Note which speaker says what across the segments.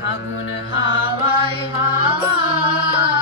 Speaker 1: ফাগুন হাওয়ায় হাওয়ায়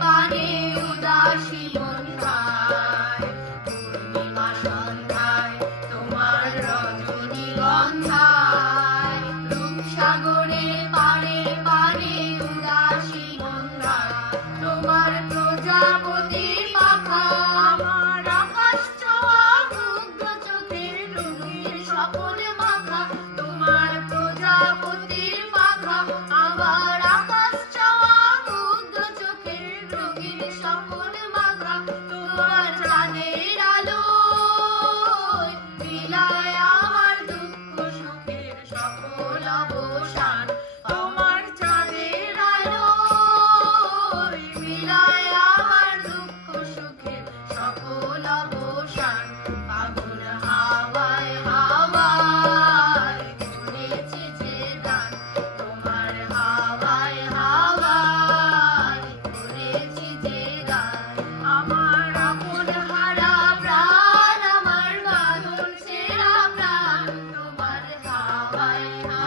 Speaker 1: পারে উদাসী বন্ধায় পূর্ণিমা সন্ধ্যায় তোমার রজনী গন্ধায়, রূপসাগরে পারে পারে উদাসী বন্ধায় তোমার প্রজাপতির পাখা, আমার আকাশ ছোঁয়া মুগ্ধ চোখের রঙের স্বপ্ন 不上。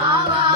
Speaker 1: Allah.